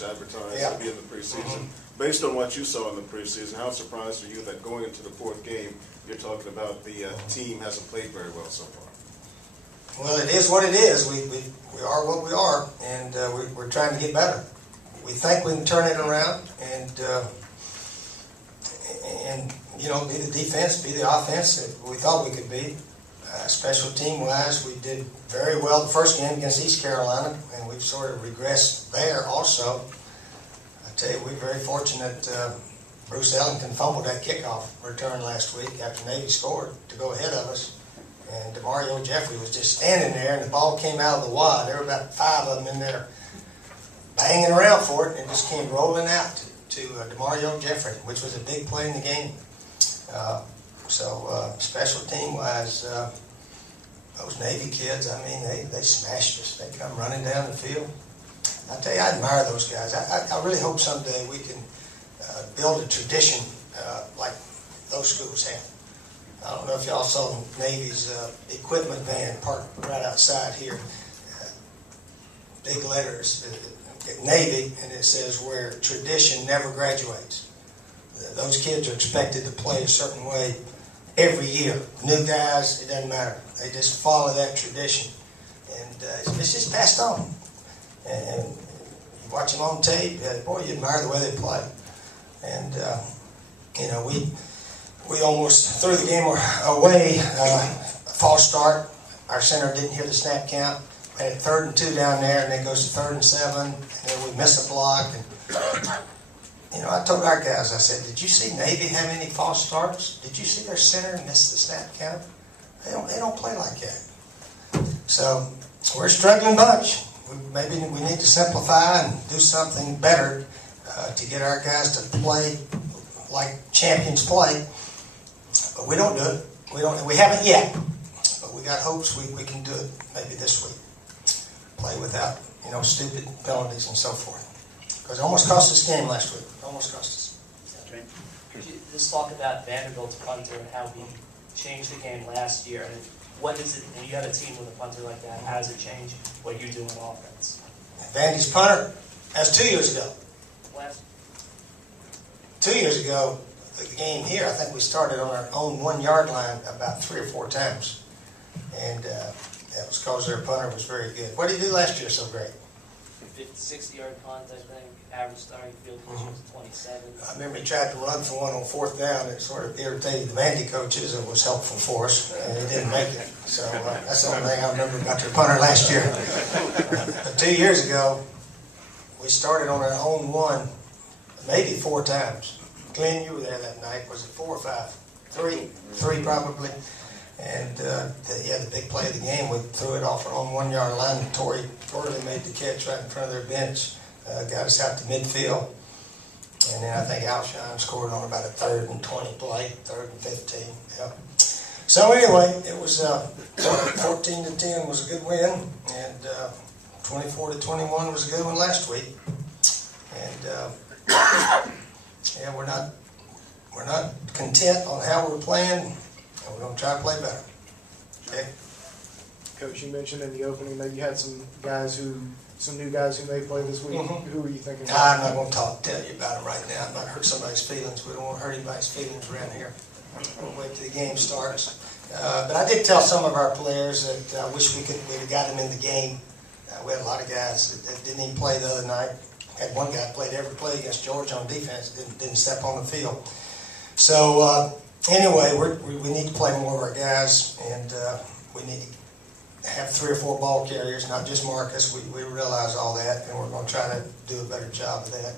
was advertised Yeah. to be in the preseason. Based on what you saw in the preseason, how surprised are you that going into the fourth game, you're talking about the team hasn't played very well so far? Well, it is what it is. We are what we are, and we're trying to get better. We think we can turn it around, and you know, be the defense, be the offense that we thought we could be. Special team wise, we did very well the first game against East Carolina, and we've sort of regressed there also. I tell you, we're very fortunate. Bruce Ellington fumbled that kickoff return last week after Navy scored to go ahead of us. And DeMario Jeffrey was just standing there, and the ball came out of the wad. There were about 5 of them in there banging around for it, and it just came rolling out to DeMario Jeffrey, which was a big play in the game. Special team-wise, those Navy kids, I mean, they smashed us. They come running down the field. I tell you, I admire those guys. I really hope someday we can build a tradition like those schools have. I don't know if y'all saw Navy's equipment van parked right outside here. Big letters, Navy, and it says where tradition never graduates. Those kids are expected to play a certain way every year. New guys, it doesn't matter. They just follow that tradition. And it's just passed on. And you watch them on tape, boy, you admire the way they play. And, you know, we almost threw the game away. False start. Our center didn't hear the snap count. We had 3rd and 2 down there, and then it goes to 3rd and 7, and then we miss a block. And, you know, I told our guys, I said, did you see Navy have any false starts? Did you see their center miss the snap count? They don't play like that. So we're a struggling bunch. Maybe we need to simplify and do something better to get our guys to play like champions play. But we don't do it. We haven't yet. But we got hopes we can do it maybe this week. Play without, you know, stupid penalties and so forth. Because it almost cost us the game last week. Almost cost us. Could you just talk about Vanderbilt's punter and how he changed the game last year? And what is it, when you have a team with a punter like that, how does it change what you do in offense? Vandy's punter, that's 2 years ago. Last 2 years ago, the game here, I think we started on our own 1 yard line about 3 or 4 times. And that was because their punter was very good. What did he do last year so great? 60-yard punt, I think. Average starting field position was 27. I remember he tried to run for one on 4th down. It sort of irritated the Vandy coaches. It was helpful for us, and he didn't make it. So that's the only thing I remember about their punter last year. But 2 years ago, we started on our own 1, maybe 4 times. Glenn, you were there that night. Was it 4 or 5? 3 probably. And the big play of the game, we threw it off our own 1 yard line. Torrey Burley made the catch right in front of their bench, got us out to midfield. And then I think Alshon scored on about a 3rd and 20 play, 3rd and 15. Yep. So anyway, it was 14-10 was a good win, and 24-21 was a good one last week. And we're not content on how we're playing. We're going to try to play better. Okay? Coach, you mentioned in the opening that you had some new guys who may play this week. Mm-hmm. Who are you thinking about? I'm not going to tell you about them right now. I'm not hurt somebody's feelings. We don't want to hurt anybody's feelings around here. We'll wait till the game starts. But I did tell some of our players that I wish we'd have got them in the game. We had a lot of guys that didn't even play the other night. Had one guy played every play against Georgia on defense, didn't step on the field. So anyway, we need to play more of our guys, and we need to have 3 or 4 ball carriers, not just Marcus. We realize all that, and we're going to try to do a better job of that,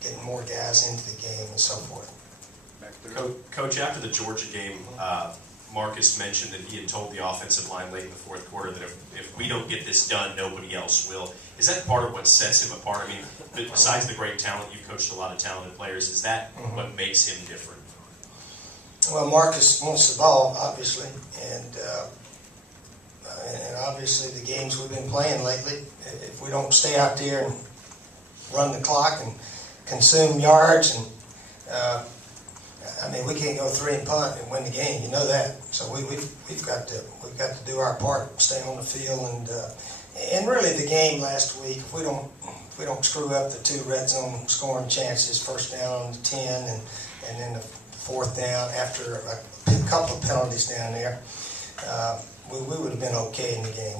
getting more guys into the game and so forth. Coach, after the Georgia game, Marcus mentioned that he had told the offensive line late in the 4th quarter that if we don't get this done, nobody else will. Is that part of what sets him apart? I mean, besides the great talent, you've coached a lot of talented players. Is that what makes him different? Well, Marcus wants the ball, obviously, and obviously the games we've been playing lately, if we don't stay out there and run the clock and consume yards, and we can't go 3 and punt and win the game. You know that. So we've got to do our part, stay on the field, and really the game last week. If we don't we don't screw up the 2 red zone scoring chances, first down on the 10, and then the 4th down after a couple of penalties down there, we would have been okay in the game,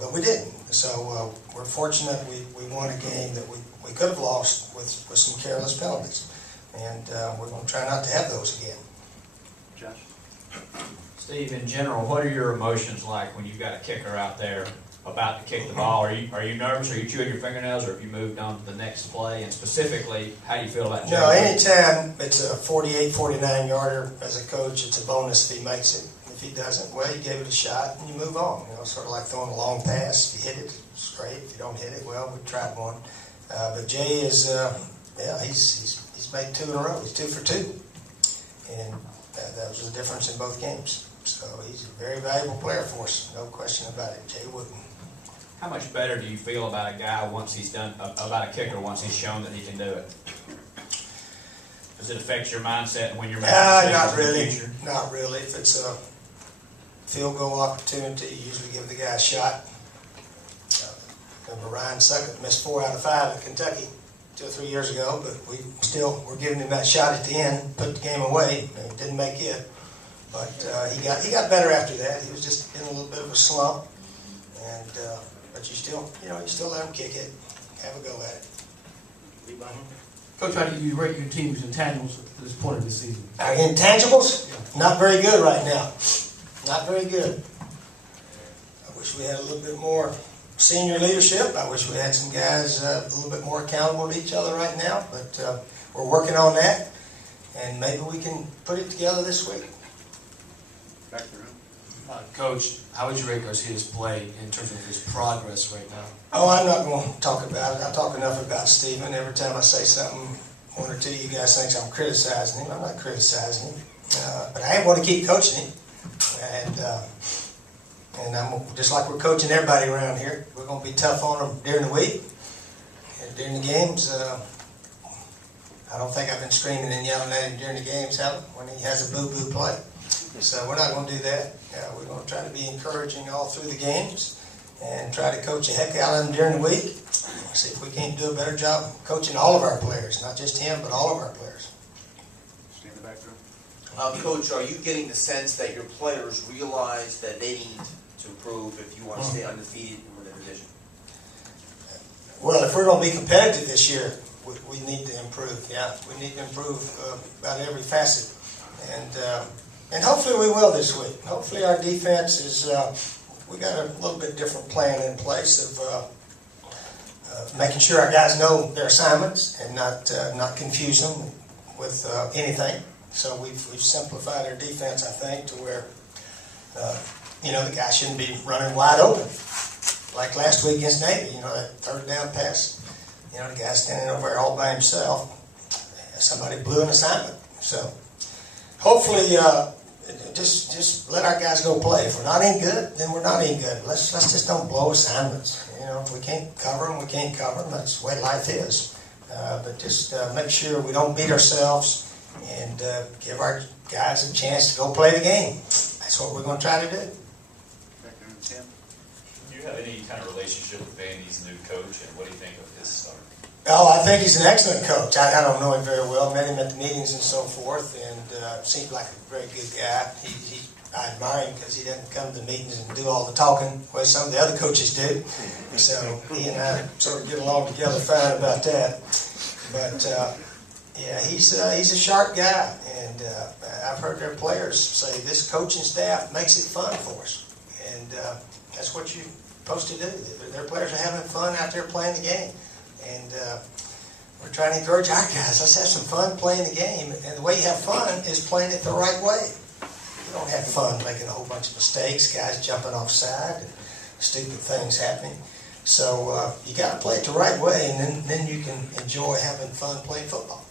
but we didn't. So we're fortunate we won a game that we could have lost with some careless penalties, and we're going to try not to have those again. Josh? Steve, in general, what are your emotions like when you've got a kicker out there about to kick the ball? Are you nervous? Are you chewing your fingernails, or have you moved on to the next play? And specifically, how do you feel about No, anytime it's a 48, 49-yarder, as a coach, it's a bonus if he makes it. If he doesn't, well, you gave it a shot and you move on. Sort of like throwing a long pass. If you hit it, it's great. If you don't hit it, well, we tried one. But Jay is, he's made 2 in a row. He's 2 for 2, and that was the difference in both games. So he's a very valuable player for us, no question about it. Jay Wooden. How much better do you feel about a guy once he's done, about a kicker once he's shown that he can do it? Does it affect your mindset when you're making decisions Not in the really. future? Not really. If it's a field goal opportunity, you usually give the guy a shot. Remember Ryan Suckett missed 4 out of 5 at Kentucky 2 or 3 years ago, but we're giving him that shot at the end, put the game away. He didn't make it, but he got better after that. He was just in a little bit of a slump, and but you still let him kick it, have a go at it. Coach, how do you rate your team's intangibles at this point of the season? Our intangibles, not very good right now. Not very good. I wish we had a little bit more senior leadership. I wish we had some guys a little bit more accountable to each other right now, but we're working on that, and maybe we can put it together this week. Back to the room. Coach, how would you rate Garcia's play in terms of his progress right now? Oh, I'm not going to talk about it. I talk enough about Stephen. Every time I say something, 1 or 2 of you guys think I'm criticizing him. I'm not criticizing him, but I want to keep coaching him, and I'm just like we're coaching everybody around here. We're going to be tough on him during the week and during the games. I don't think I've been screaming and yelling at him during the games, have I? When he has a boo-boo play. So we're not going to do that. We're going to try to be encouraging all through the games and try to coach the heck out of them during the week. See if we can't do a better job coaching all of our players, not just him, but all of our players. Stay in the back row. Coach, are you getting the sense that your players realize that they need to improve if you want to stay undefeated in the division? Well, if we're going to be competitive this year, we need to improve. Yeah, we need to improve about every facet, and hopefully we will this week. Hopefully our defense is. We got a little bit different plan in place of making sure our guys know their assignments and not confuse them with anything. So we've simplified our defense, I think, to where the guy shouldn't be running wide open like last week against Navy. That 3rd down pass. The guy standing over there all by himself. Somebody blew an assignment. So hopefully, just let our guys go play. If we're not any good, then we're not any good. Let's just don't blow assignments. If we can't cover them, we can't cover them. That's the way life is. But just make sure we don't beat ourselves and give our guys a chance to go play the game. That's what we're going to try to do. Back there in Tim. Do you have any kind of relationship with Vandy's new coach, and what do you think of his start? Oh, I think he's an excellent coach. I don't know him very well. Met him at the meetings and so forth, and seemed like a very good guy. I admire him because he doesn't come to the meetings and do all the talking the way some of the other coaches do. So he and I sort of get along together fine about that. But he's a sharp guy, and I've heard their players say this coaching staff makes it fun for us, and that's what you're supposed to do. Their players are having fun out there playing the game. And we're trying to encourage our guys. Let's have some fun playing the game. And the way you have fun is playing it the right way. You don't have fun making a whole bunch of mistakes, guys jumping offside, and stupid things happening. So you got to play it the right way, and then you can enjoy having fun playing football.